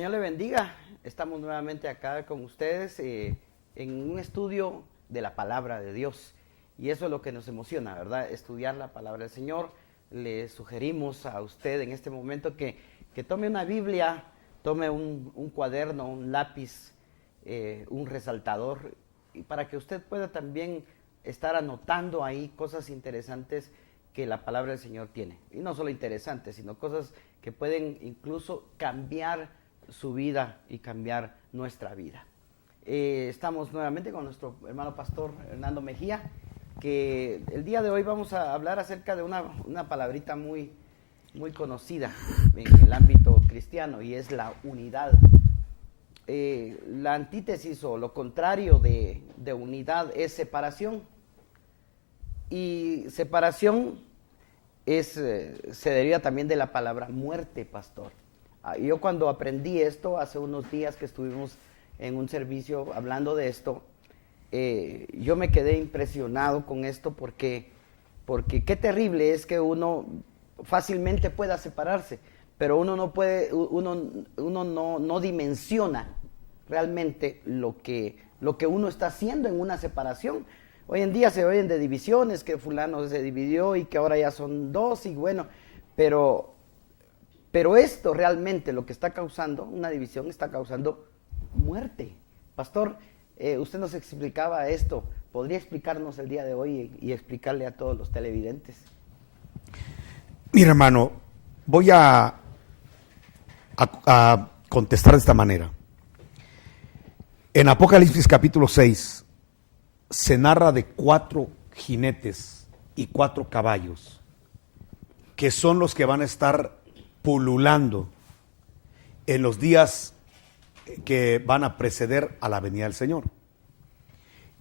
Señor le bendiga. Estamos nuevamente acá con ustedes en un estudio de la palabra de Dios. Y eso es lo que nos emociona, ¿verdad? Estudiar la palabra del Señor. Le sugerimos a usted en este momento que tome una Biblia, tome un cuaderno, un lápiz, un resaltador, y para que usted pueda también estar anotando ahí cosas interesantes que la palabra del Señor tiene. Y no solo interesantes, sino cosas que pueden incluso cambiar su vida y cambiar nuestra vida. Estamos nuevamente con nuestro hermano pastor Hernando Mejía, que el día de hoy vamos a hablar acerca de una palabrita muy conocida en el ámbito cristiano, y es la unidad. La antítesis o lo contrario de unidad es separación. Y separación se deriva también de la palabra muerte, pastor. Yo cuando aprendí esto hace unos días que estuvimos en un servicio hablando de esto, yo me quedé impresionado con esto porque qué terrible es que uno fácilmente pueda separarse, pero uno no puede, uno no dimensiona realmente lo que uno está haciendo en una separación. Hoy en día se oyen de divisiones, que fulano se dividió y que ahora ya son dos, y bueno, pero esto realmente lo que está causando, una división, está causando muerte. Pastor, usted nos explicaba esto, ¿podría explicarnos el día de hoy y explicarle a todos los televidentes? Mira, hermano, voy a contestar de esta manera. En Apocalipsis capítulo 6 se narra de 4 jinetes y 4 caballos, que son los que van a estar pululando en los días que van a preceder a la venida del Señor.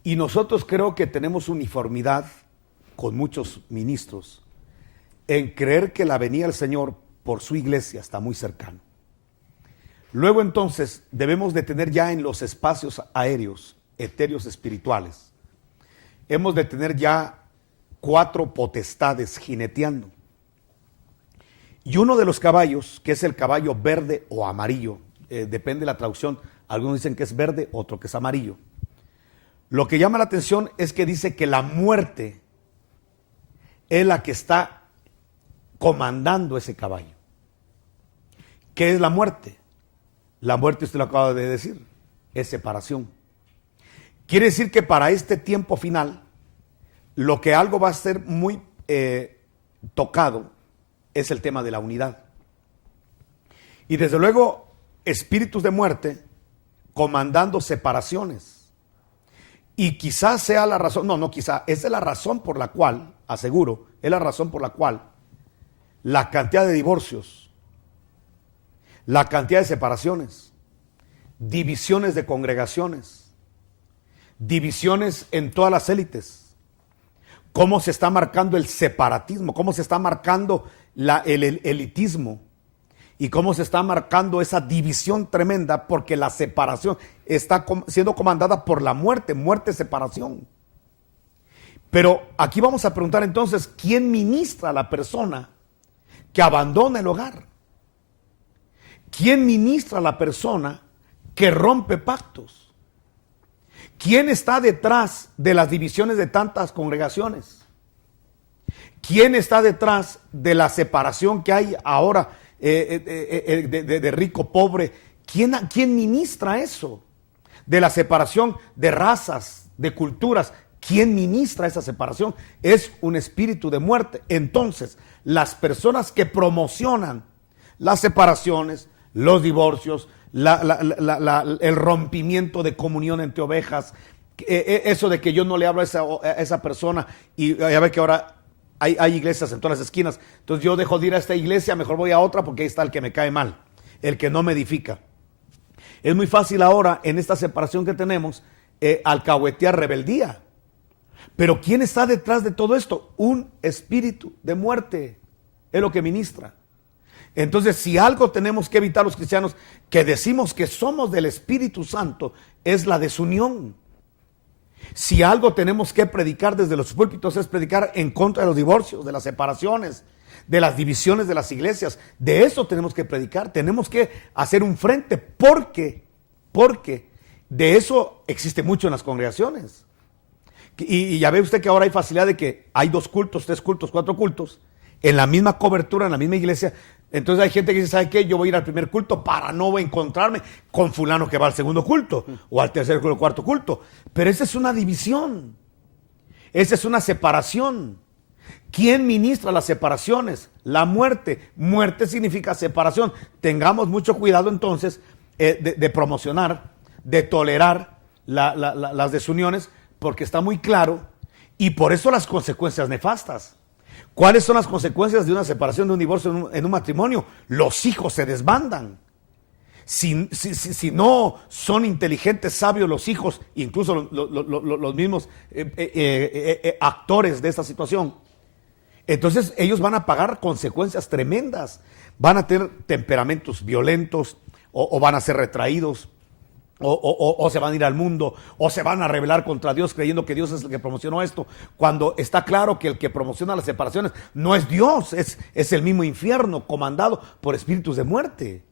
Y nosotros creo que tenemos uniformidad con muchos ministros en creer que la venida del Señor por su iglesia está muy cercana. Luego entonces debemos de tener ya en los espacios aéreos, etéreos espirituales, hemos de tener ya 4 potestades jineteando. Y uno de los caballos, que es el caballo verde o amarillo, depende de la traducción, algunos dicen que es verde, otro que es amarillo. Lo que llama la atención es que dice que la muerte es la que está comandando ese caballo. ¿Qué es la muerte? La muerte, usted lo acaba de decir, es separación. Quiere decir que para este tiempo final, lo que algo va a ser muy tocado es el tema de la unidad. Y desde luego, espíritus de muerte comandando separaciones. Y quizás sea la razón, no quizás, esa es la razón por la cual, aseguro, es la razón por la cual la cantidad de divorcios, la cantidad de separaciones, divisiones de congregaciones, divisiones en todas las élites, cómo se está marcando el separatismo, cómo se está marcando el elitismo y cómo se está marcando esa división tremenda, porque la separación está siendo comandada por la muerte, separación. Pero aquí vamos a preguntar entonces, ¿quién ministra a la persona que abandona el hogar? ¿Quién ministra a la persona que rompe pactos? ¿Quién está detrás de las divisiones de tantas congregaciones? ¿Quién está detrás de la separación que hay ahora de rico, pobre? ¿Quién ministra eso? De la separación de razas, de culturas. ¿Quién ministra esa separación? Es un espíritu de muerte. Entonces, las personas que promocionan las separaciones, los divorcios, el rompimiento de comunión entre ovejas, eso de que yo no le hablo a esa persona, y ya ve que ahora hay iglesias en todas las esquinas, entonces yo dejo de ir a esta iglesia, mejor voy a otra porque ahí está el que me cae mal, el que no me edifica. Es muy fácil ahora en esta separación que tenemos alcahuetear rebeldía, pero ¿quién está detrás de todo esto? Un espíritu de muerte es lo que ministra. Entonces, si algo tenemos que evitar los cristianos que decimos que somos del Espíritu Santo, es la desunión. Si algo tenemos que predicar desde los púlpitos es predicar en contra de los divorcios, de las separaciones, de las divisiones de las iglesias. De eso tenemos que predicar, tenemos que hacer un frente, porque de eso existe mucho en las congregaciones. Y ya ve usted que ahora hay facilidad de que hay 2 cultos, 3 cultos, 4 cultos, en la misma cobertura, en la misma iglesia. Entonces hay gente que dice, ¿sabe qué? Yo voy a ir al primer culto para no encontrarme con fulano que va al segundo culto, o al tercer o cuarto culto. Pero esa es una división, esa es una separación. ¿Quién ministra las separaciones? La muerte. Muerte significa separación. Tengamos mucho cuidado entonces de promocionar, de tolerar las desuniones, porque está muy claro, y por eso las consecuencias nefastas. ¿Cuáles son las consecuencias de una separación, de un divorcio en un matrimonio? Los hijos se desbandan. Si no son inteligentes, sabios los hijos, incluso los mismos actores de esta situación, entonces ellos van a pagar consecuencias tremendas. Van a tener temperamentos violentos, o van a ser retraídos, o se van a ir al mundo, o se van a rebelar contra Dios creyendo que Dios es el que promocionó esto, cuando está claro que el que promociona las separaciones no es Dios, es el mismo infierno comandado por espíritus de muerte.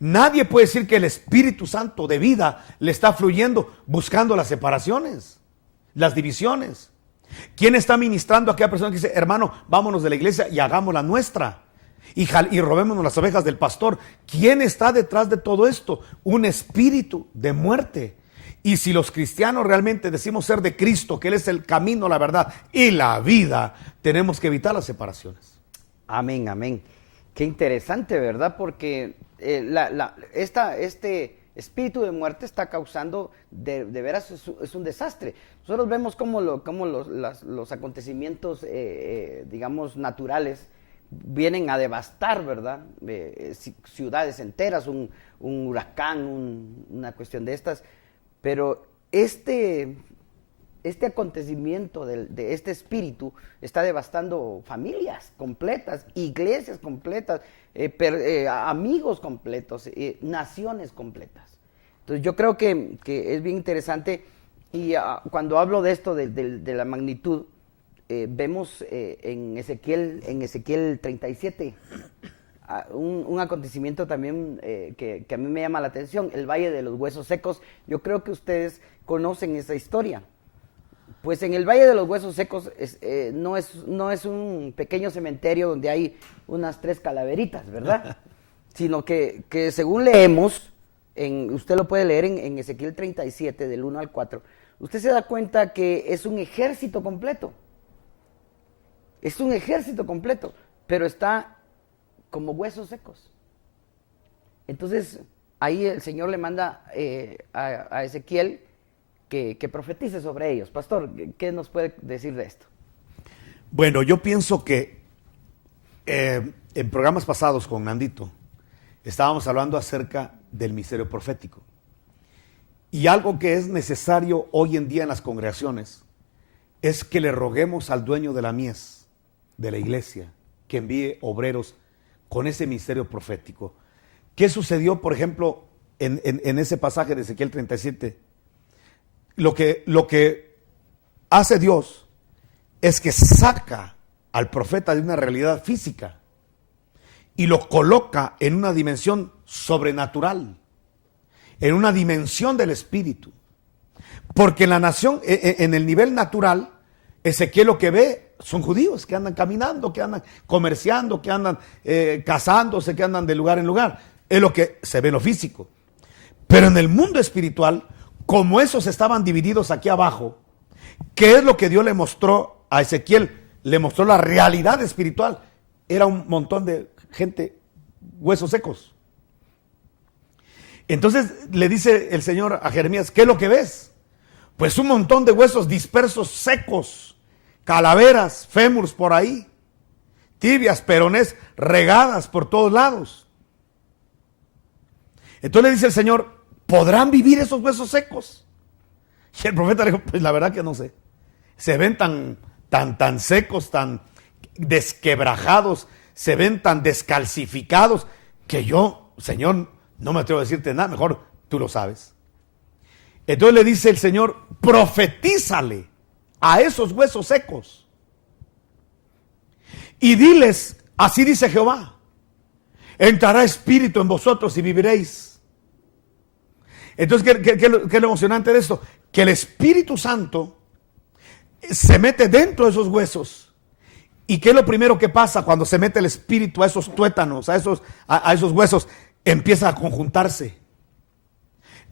Nadie puede decir que el Espíritu Santo de vida le está fluyendo buscando las separaciones, las divisiones. ¿Quién está ministrando a aquella persona que dice, hermano, vámonos de la iglesia y hagámosla nuestra? Y robémonos las ovejas del pastor. ¿Quién está detrás de todo esto? Un espíritu de muerte. Y si los cristianos realmente decimos ser de Cristo, que Él es el camino, la verdad y la vida, tenemos que evitar las separaciones. Amén, amén. Qué interesante, ¿verdad? Porque este espíritu de muerte está causando, de veras, es un desastre. Nosotros vemos cómo los acontecimientos, digamos, naturales, vienen a devastar, ¿verdad? Ciudades enteras, un huracán, una cuestión de estas. Pero este acontecimimiento de este espíritu está devastando familias completas, iglesias completas, amigos completos, naciones completas. Entonces yo creo que es bien interesante, y cuando hablo de esto, de la magnitud, vemos en Ezequiel 37 un acontecimiento también que a mí me llama la atención, el Valle de los Huesos Secos. Yo creo que ustedes conocen esa historia. Pues en el Valle de los Huesos Secos no es un pequeño cementerio donde hay unas 3 calaveritas, ¿verdad? Sino que según leemos, usted lo puede leer en Ezequiel 37, del 1 al 4, usted se da cuenta que es un ejército completo. Es un ejército completo, pero está como huesos secos. Entonces, ahí el Señor le manda a Ezequiel que profetice sobre ellos. Pastor, ¿qué nos puede decir de esto? Bueno, yo pienso que en programas pasados con Nandito estábamos hablando acerca del misterio profético. Y algo que es necesario hoy en día en las congregaciones es que le roguemos al dueño de la mies, de la iglesia, que envíe obreros con ese misterio profético. ¿Qué sucedió, por ejemplo, en ese pasaje de Ezequiel 37? Lo que hace Dios es que saca al profeta de una realidad física y lo coloca en una dimensión sobrenatural, en una dimensión del espíritu. Porque en la nación, en el nivel natural, Ezequiel lo que ve son judíos que andan caminando, que andan comerciando, que andan casándose, que andan de lugar en lugar. Es lo que se ve en lo físico. Pero en el mundo espiritual, como esos estaban divididos aquí abajo, ¿qué es lo que Dios le mostró a Ezequiel? Le mostró la realidad espiritual. Era un montón de gente, huesos secos. Entonces le dice el Señor a Jeremías, ¿qué es lo que ves? Pues un montón de huesos dispersos, secos, calaveras, fémurs por ahí, tibias, peronés, regadas por todos lados. Entonces le dice el Señor, ¿podrán vivir esos huesos secos? Y el profeta le dijo, pues la verdad que no sé. Se ven tan secos, tan desquebrajados, se ven tan descalcificados, que yo, Señor, no me atrevo a decirte nada, mejor tú lo sabes. Entonces le dice el Señor, profetízale a esos huesos secos y diles Así dice Jehová. Entrará espíritu en vosotros y viviréis. Entonces, ¿qué es lo emocionante de esto? Que el Espíritu Santo se mete dentro de esos huesos. ¿Y qué es lo primero que pasa cuando se mete el Espíritu a esos tuétanos, a esos huesos? Empieza a conjuntarse.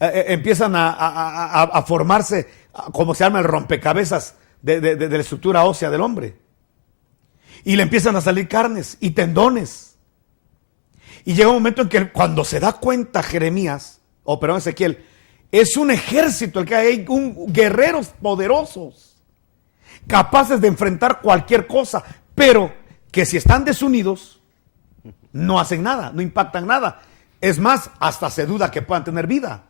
Empiezan a formarse, como se llama el rompecabezas de la estructura ósea del hombre. Y le empiezan a salir carnes y tendones. Y llega un momento en que cuando se da cuenta Jeremías, Ezequiel, es un ejército el que hay, guerreros poderosos, capaces de enfrentar cualquier cosa, pero que si están desunidos, no hacen nada, no impactan nada. Es más, hasta se duda que puedan tener vida.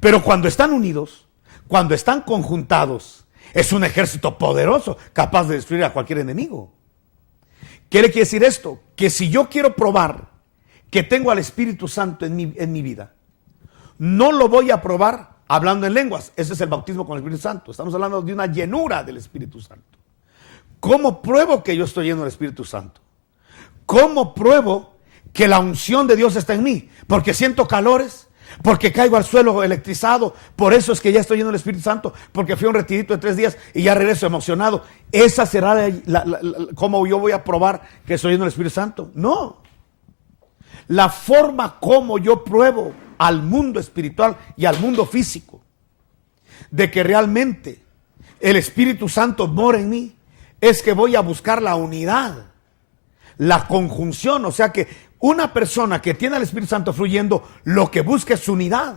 Pero cuando están unidos, cuando están conjuntados, es un ejército poderoso, capaz de destruir a cualquier enemigo. ¿Qué quiere decir esto? Que si yo quiero probar que tengo al Espíritu Santo en mi vida, no lo voy a probar hablando en lenguas. Ese es el bautismo con el Espíritu Santo. Estamos hablando de una llenura del Espíritu Santo. ¿Cómo pruebo que yo estoy lleno del Espíritu Santo? ¿Cómo pruebo que la unción de Dios está en mí? Porque siento calores, porque caigo al suelo electrizado, por eso es que ya estoy lleno del Espíritu Santo, porque fui a un retirito de 3 días y ya regreso emocionado. ¿Esa será cómo yo voy a probar que estoy lleno del Espíritu Santo? No. La forma como yo pruebo al mundo espiritual y al mundo físico de que realmente el Espíritu Santo mora en mí, es que voy a buscar la unidad, la conjunción. O sea que una persona que tiene al Espíritu Santo fluyendo, lo que busca es unidad.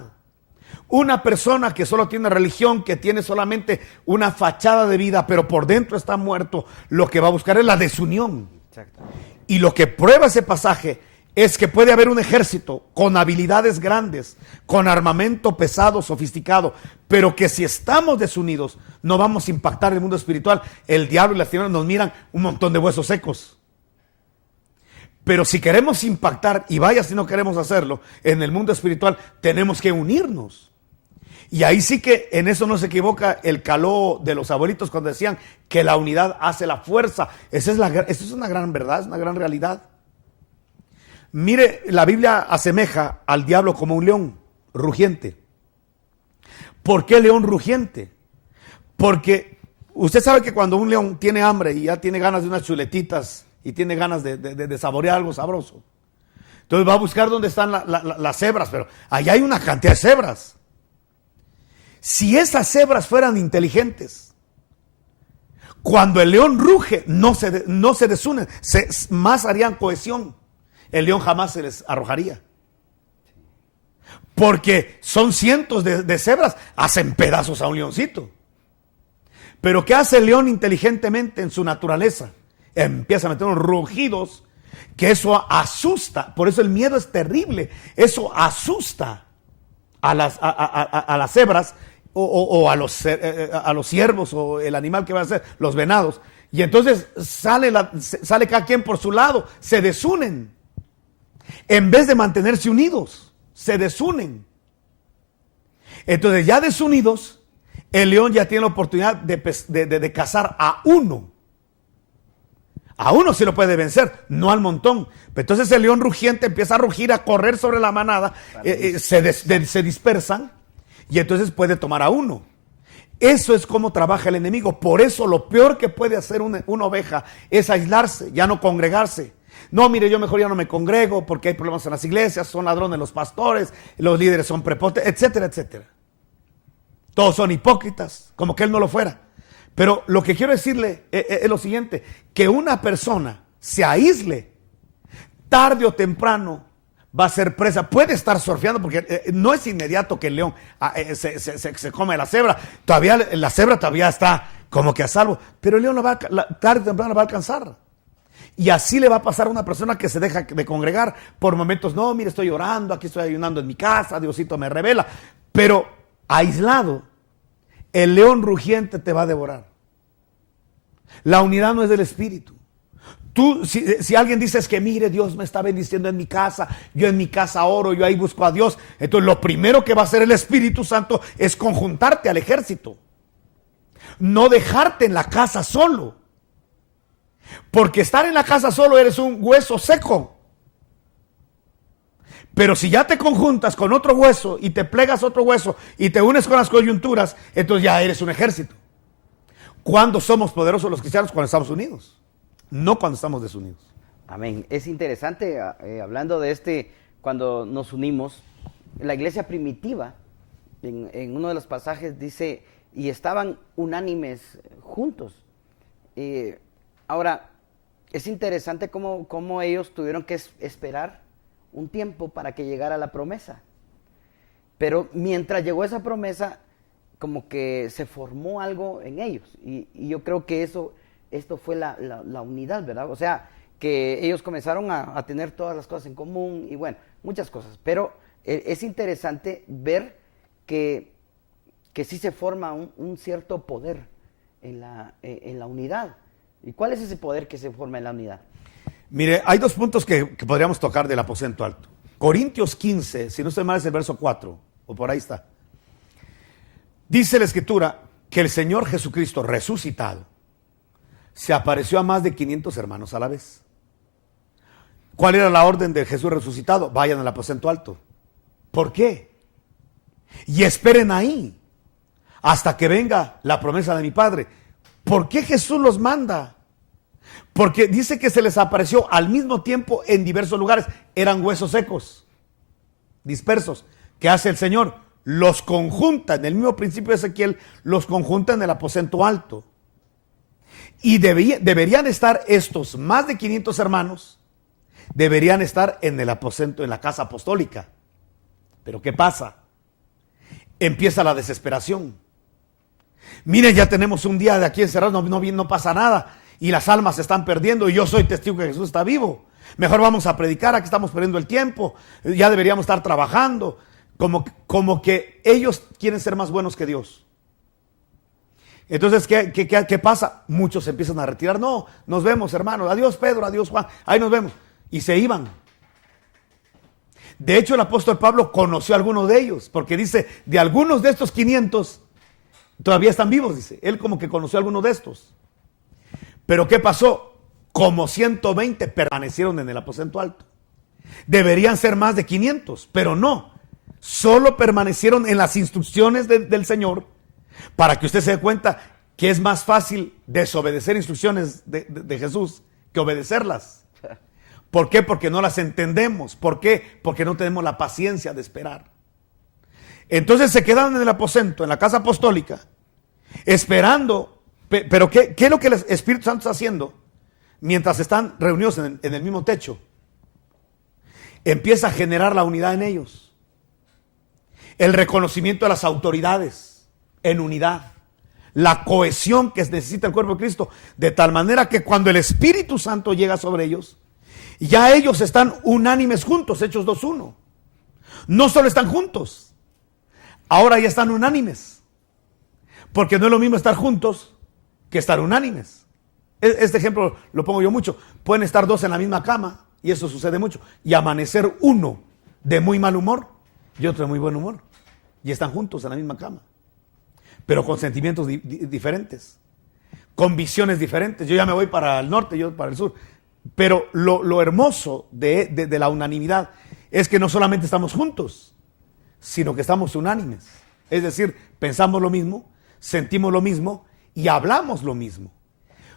Una persona que solo tiene religión, que tiene solamente una fachada de vida, pero por dentro está muerto, lo que va a buscar es la desunión. Exacto. Y lo que prueba ese pasaje es que puede haber un ejército con habilidades grandes, con armamento pesado, sofisticado, pero que si estamos desunidos, no vamos a impactar el mundo espiritual. El diablo y las tinieblas nos miran un montón de huesos secos. Pero si queremos impactar, y vaya si no queremos hacerlo, en el mundo espiritual, tenemos que unirnos. Y ahí sí que en eso no se equivoca el caló de los abuelitos cuando decían que la unidad hace la fuerza. Esa es una gran verdad, es una gran realidad. Mire, la Biblia asemeja al diablo como un león rugiente. ¿Por qué león rugiente? Porque usted sabe que cuando un león tiene hambre y ya tiene ganas de unas chuletitas y tiene ganas de saborear algo sabroso, entonces va a buscar dónde están las cebras, pero allá hay una cantidad de cebras. Si esas cebras fueran inteligentes, cuando el león ruge, no se desunen, más harían cohesión. El león jamás se les arrojaría. Porque son cientos de cebras, hacen pedazos a un leoncito. Pero ¿qué hace el león inteligentemente en su naturaleza? Empieza a meter unos rugidos, que eso asusta. Por eso el miedo es terrible. Eso asusta a las cebras o a los ciervos o el animal que va a ser, los venados. Y entonces sale cada quien por su lado, se desunen. En vez de mantenerse unidos, se desunen. Entonces ya desunidos, el león ya tiene la oportunidad de cazar a uno. A uno sí lo puede vencer, no al montón. Entonces el león rugiente empieza a rugir, a correr sobre la manada, se dispersan y entonces puede tomar a uno. Eso es como trabaja el enemigo. Por eso lo peor que puede hacer una oveja es aislarse, ya no congregarse. No, mire, yo mejor ya no me congrego porque hay problemas en las iglesias, son ladrones los pastores, los líderes son prepotentes, etcétera, etcétera. Todos son hipócritas, como que él no lo fuera. Pero lo que quiero decirle es lo siguiente, que una persona se aísle, tarde o temprano va a ser presa. Puede estar surfeando porque no es inmediato que el león se come la cebra. Todavía la cebra todavía está como que a salvo, pero el león tarde o temprano la va a alcanzar. Y así le va a pasar a una persona que se deja de congregar por momentos. No, mire, estoy orando, aquí estoy ayunando en mi casa, Diosito me revela. Pero aislado, el león rugiente te va a devorar. La unidad no es del espíritu. Tú, si alguien dice es que mire, Dios me está bendiciendo en mi casa, yo en mi casa oro, yo ahí busco a Dios. Entonces lo primero que va a hacer el Espíritu Santo es conjuntarte al ejército. No dejarte en la casa solo. Porque estar en la casa solo eres un hueso seco. Pero si ya te conjuntas con otro hueso y te plegas otro hueso y te unes con las coyunturas, entonces ya eres un ejército. ¿Cuándo somos poderosos los cristianos? Cuando estamos unidos, no cuando estamos desunidos. Amén. Es interesante, hablando de cuando nos unimos, la iglesia primitiva, en uno de los pasajes dice, y estaban unánimes juntos. Ahora, es interesante cómo ellos tuvieron que esperar un tiempo para que llegara la promesa. Pero mientras llegó esa promesa, como que se formó algo en ellos. Y yo creo que esto fue la unidad, ¿verdad? O sea, que ellos comenzaron a tener todas las cosas en común y bueno, muchas cosas. Pero es interesante ver que sí se forma un cierto poder en la unidad. ¿Y cuál es ese poder que se forma en la unidad? Mire, hay dos puntos que podríamos tocar del aposento alto. Corintios 15, si no estoy mal es el verso 4, o por ahí está. Dice la Escritura que el Señor Jesucristo resucitado se apareció a más de 500 hermanos a la vez. ¿Cuál era la orden de Jesús resucitado? Vayan al aposento alto. ¿Por qué? Y esperen ahí hasta que venga la promesa de mi Padre. ¿Por qué Jesús los manda? Porque dice que se les apareció al mismo tiempo en diversos lugares. Eran huesos secos, dispersos. ¿Qué hace el Señor? Los conjunta, en el mismo principio de Ezequiel, los conjunta en el aposento alto. Y deberían estar estos más de 500 hermanos, deberían estar en el aposento, en la casa apostólica. Pero ¿qué pasa? Empieza la desesperación. Miren, ya tenemos un día de aquí encerrados, no pasa nada. Y las almas se están perdiendo y yo soy testigo que Jesús está vivo. Mejor vamos a predicar, aquí estamos perdiendo el tiempo. Ya deberíamos estar trabajando. Como que ellos quieren ser más buenos que Dios. Entonces, ¿qué pasa? Muchos se empiezan a retirar. No, nos vemos, hermanos. Adiós, Pedro, adiós, Juan. Ahí nos vemos. Y se iban. De hecho, el apóstol Pablo conoció a algunos de ellos, porque dice, de algunos de estos 500 todavía están vivos, dice. Él como que conoció a algunos de estos. Pero ¿qué pasó? Como 120 permanecieron en el aposento alto. Deberían ser más de 500, pero no. Solo permanecieron en las instrucciones del Señor, para que usted se dé cuenta que es más fácil desobedecer instrucciones de Jesús que obedecerlas. ¿Por qué? Porque no las entendemos. ¿Por qué? Porque no tenemos la paciencia de esperar. Entonces se quedan en el aposento, en la casa apostólica, esperando. Pero ¿qué es lo que el Espíritu Santo está haciendo mientras están reunidos en el mismo techo? Empieza a generar la unidad en ellos. El reconocimiento de las autoridades en unidad. La cohesión que necesita el cuerpo de Cristo. De tal manera que cuando el Espíritu Santo llega sobre ellos, ya ellos están unánimes juntos, Hechos 2:1. No solo están juntos, ahora ya están unánimes. Porque no es lo mismo estar juntos que estar unánimes. Este ejemplo lo pongo yo mucho. Pueden estar dos en la misma cama, y eso sucede mucho, y amanecer uno de muy mal humor y otro de muy buen humor, y están juntos en la misma cama, pero con sentimientos diferentes, con visiones diferentes. Yo ya me voy para el norte, yo para el sur. Pero lo hermoso de la unanimidad es que no solamente estamos juntos, sino que estamos unánimes. Es decir, pensamos lo mismo, sentimos lo mismo y hablamos lo mismo.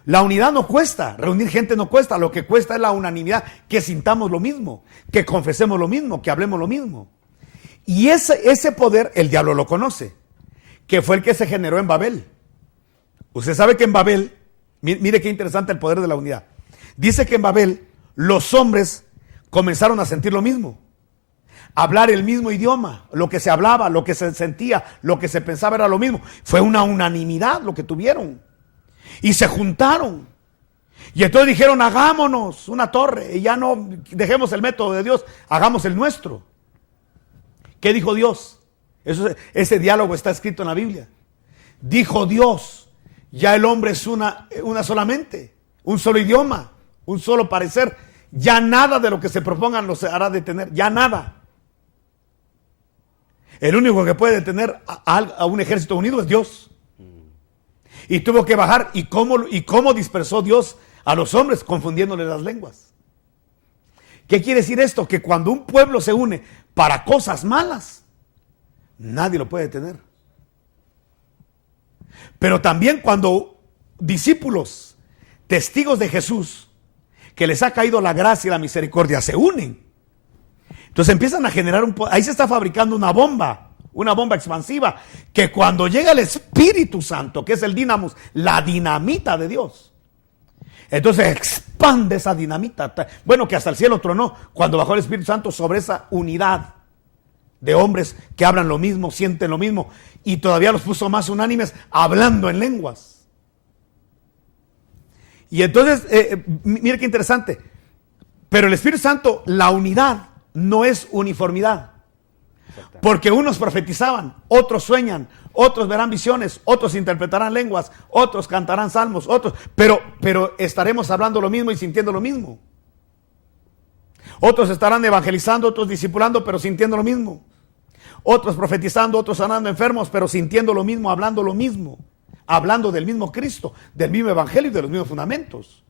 La unidad no cuesta, reunir gente no cuesta, lo que cuesta es la unanimidad, que sintamos lo mismo, que confesemos lo mismo, que hablemos lo mismo. Y ese poder el diablo lo conoce, que fue el que se generó en Babel. Usted sabe que en Babel, mire qué interesante el poder de la unidad. Dice que en Babel los hombres comenzaron a sentir lo mismo, hablar el mismo idioma, lo que se hablaba, lo que se sentía, lo que se pensaba era lo mismo. Fue una unanimidad lo que tuvieron. Y se juntaron. Y entonces dijeron, hagámonos una torre y ya no dejemos el método de Dios, hagamos el nuestro. ¿Qué dijo Dios? Ese diálogo está escrito en la Biblia. Dijo Dios, ya el hombre es una sola mente, un solo idioma, un solo parecer. Ya nada de lo que se propongan los hará detener, ya nada. El único que puede detener a un ejército unido es Dios. Y tuvo que bajar. ¿Y cómo dispersó Dios a los hombres confundiéndole las lenguas. ¿Qué quiere decir esto? Que cuando un pueblo se une para cosas malas, nadie lo puede detener. Pero también cuando discípulos, testigos de Jesús, que les ha caído la gracia y la misericordia, se unen, entonces empiezan a generar ahí se está fabricando una bomba expansiva, que cuando llega el Espíritu Santo, que es el dínamos, la dinamita de Dios, entonces expande esa dinamita. Bueno, que hasta el cielo tronó cuando bajó el Espíritu Santo sobre esa unidad de hombres que hablan lo mismo, sienten lo mismo, y todavía los puso más unánimes hablando en lenguas. Y entonces, mire qué interesante, pero el Espíritu Santo, la unidad no es uniformidad, porque unos profetizaban, otros sueñan, otros verán visiones, otros interpretarán lenguas, otros cantarán salmos, otros, pero estaremos hablando lo mismo y sintiendo lo mismo. Otros estarán evangelizando, otros discipulando, pero sintiendo lo mismo. Otros profetizando, otros sanando enfermos, pero sintiendo lo mismo, hablando lo mismo. Hablando del mismo Cristo, del mismo evangelio y de los mismos fundamentos.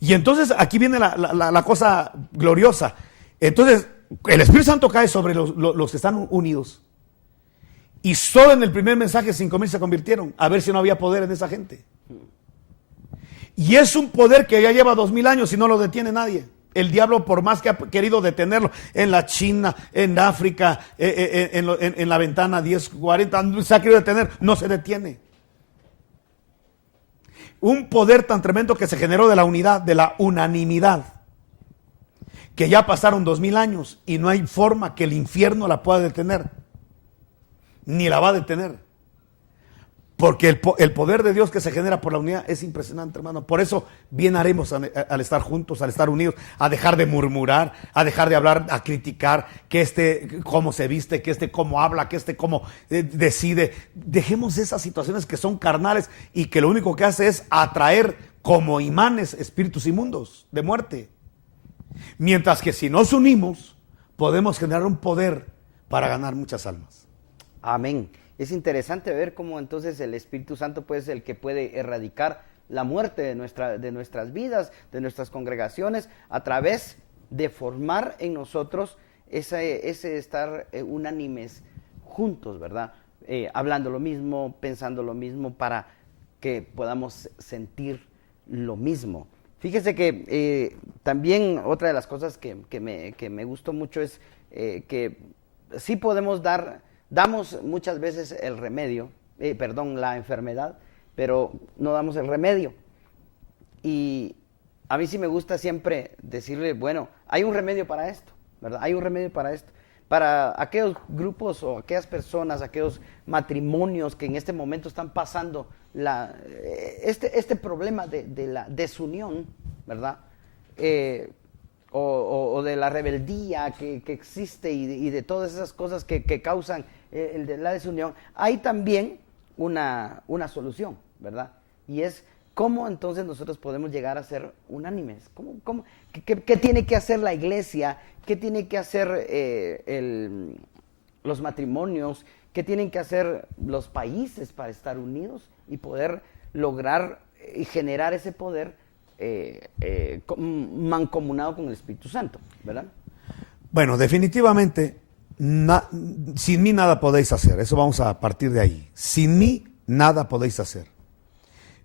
Y entonces aquí viene la cosa gloriosa. Entonces el Espíritu Santo cae sobre los que están unidos. Y solo en el primer mensaje 5,000 se convirtieron. A ver si no había poder en esa gente. Y es un poder que ya lleva 2,000 años y no lo detiene nadie. El diablo, por más que ha querido detenerlo en la China, en África, en la ventana 1040, se ha querido detener, no se detiene. Un poder tan tremendo que se generó de la unidad, de la unanimidad, que ya pasaron 2,000 años y no hay forma que el infierno la pueda detener, ni la va a detener. Porque el poder de Dios que se genera por la unidad es impresionante, hermano. Por eso bien haremos al estar juntos, al estar unidos, a dejar de murmurar, a dejar de hablar, a criticar, que cómo se viste, que cómo habla, que cómo decide. Dejemos esas situaciones que son carnales y que lo único que hace es atraer como imanes espíritus inmundos de muerte. Mientras que si nos unimos, podemos generar un poder para ganar muchas almas. Amén. Es interesante ver cómo entonces el Espíritu Santo pues, es el que puede erradicar la muerte de nuestras vidas, de nuestras congregaciones, a través de formar en nosotros ese estar unánimes juntos, ¿verdad? Hablando lo mismo, pensando lo mismo, para que podamos sentir lo mismo. Fíjese que también otra de las cosas que me gustó mucho es que sí damos muchas veces el remedio, la enfermedad, pero no damos el remedio. Y a mí sí me gusta siempre decirle, bueno, hay un remedio para esto, ¿verdad? Hay un remedio para esto. Para aquellos grupos o aquellas personas, aquellos matrimonios que en este momento están pasando este problema de la desunión, ¿verdad? O de la rebeldía que existe y de todas esas cosas que causan la desunión, hay también una solución, ¿verdad? Y es cómo entonces nosotros podemos llegar a ser unánimes. ¿Qué tiene que hacer la iglesia? ¿Qué tiene que hacer los matrimonios? ¿Qué tienen que hacer los países para estar unidos y poder lograr y generar ese poder mancomunado con el Espíritu Santo, ¿verdad? Bueno, definitivamente, sin mí nada podéis hacer. Eso vamos a partir de ahí. Sin mí nada podéis hacer.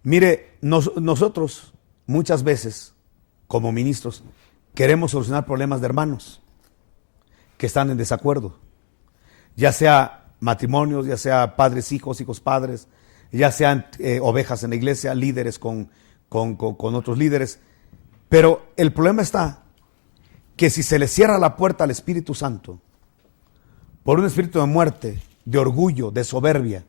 Mire, nosotros muchas veces, como ministros, queremos solucionar problemas de hermanos que están en desacuerdo. Ya sea matrimonios, ya sea padres, hijos, hijos, padres, ya sean ovejas en la iglesia, líderes con otros líderes. Pero el problema está que si se le cierra la puerta al Espíritu Santo por un espíritu de muerte, de orgullo, de soberbia,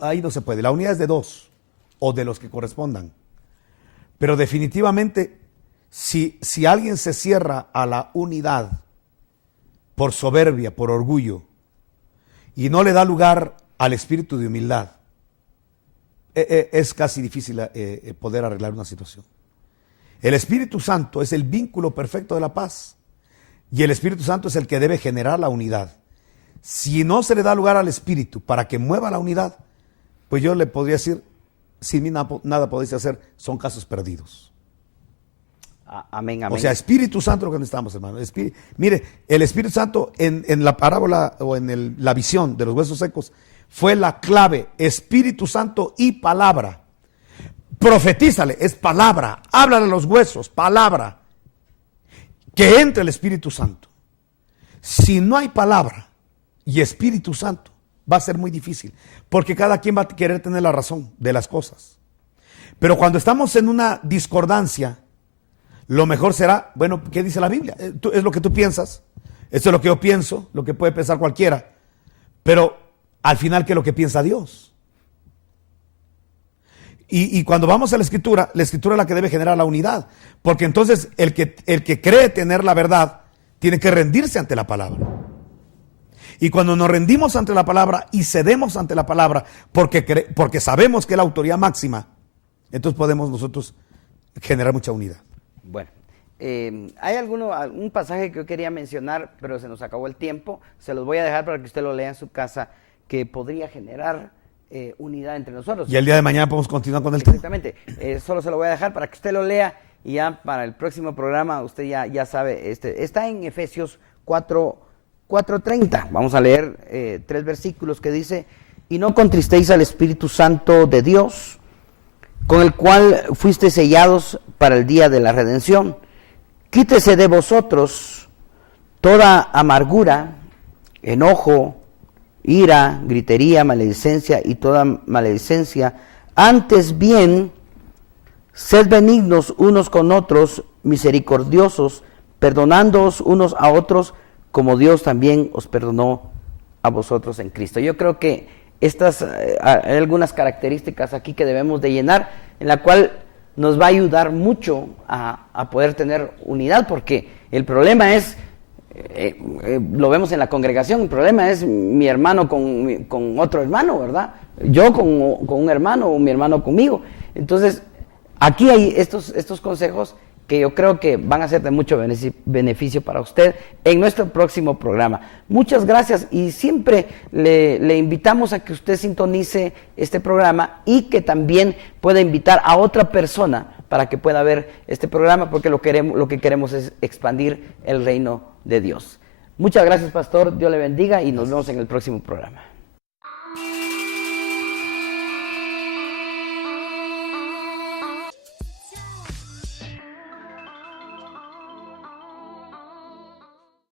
ahí no se puede. La unidad es de dos o de los que correspondan. Pero definitivamente, si alguien se cierra a la unidad por soberbia, por orgullo, y no le da lugar al espíritu de humildad, es casi difícil poder arreglar una situación. El Espíritu Santo es el vínculo perfecto de la paz. Y el Espíritu Santo es el que debe generar la unidad. Si no se le da lugar al Espíritu para que mueva la unidad, pues yo le podría decir, sin mí nada podéis hacer, son casos perdidos. Amén, amén. O sea, Espíritu Santo lo que necesitamos, hermano. Mire, el Espíritu Santo en la parábola o en la visión de los huesos secos fue la clave. Espíritu Santo y palabra. Profetízale, es palabra. Háblale a los huesos, palabra. Que entre el Espíritu Santo. Si no hay palabra y Espíritu Santo, va a ser muy difícil. Porque cada quien va a querer tener la razón de las cosas. Pero cuando estamos en una discordancia, lo mejor será, bueno, ¿qué dice la Biblia? Es lo que tú piensas, esto es lo que yo pienso, lo que puede pensar cualquiera, pero al final, ¿qué es lo que piensa Dios? Y cuando vamos a la Escritura es la que debe generar la unidad, porque entonces el que cree tener la verdad, tiene que rendirse ante la palabra. Y cuando nos rendimos ante la palabra y cedemos ante la palabra, porque sabemos que es la autoridad máxima, entonces podemos nosotros generar mucha unidad. Bueno, hay algún pasaje que yo quería mencionar, pero se nos acabó el tiempo. Se los voy a dejar para que usted lo lea en su casa, que podría generar unidad entre nosotros. Y el día de mañana podemos continuar con el tema. Exactamente. Solo se lo voy a dejar para que usted lo lea y ya para el próximo programa usted ya sabe. Está en Efesios 4:30. Vamos a leer 3 versículos que dice: y no contristéis al Espíritu Santo de Dios, con el cual fuiste sellados para el día de la redención. Quítese de vosotros toda amargura, enojo, ira, gritería, maledicencia y toda maledicencia. Antes bien, sed benignos unos con otros, misericordiosos, perdonándoos unos a otros, como Dios también os perdonó a vosotros en Cristo. Yo creo que hay algunas características aquí que debemos de llenar, en la cual nos va a ayudar mucho a poder tener unidad, porque el problema es, lo vemos en la congregación, el problema es mi hermano con otro hermano, ¿verdad? Yo con un hermano o mi hermano conmigo. Entonces, aquí hay estos consejos que yo creo que van a ser de mucho beneficio para usted en nuestro próximo programa. Muchas gracias, y siempre le invitamos a que usted sintonice este programa y que también pueda invitar a otra persona para que pueda ver este programa, porque lo que queremos es expandir el reino de Dios. Muchas gracias, pastor, Dios le bendiga y nos vemos en el próximo programa.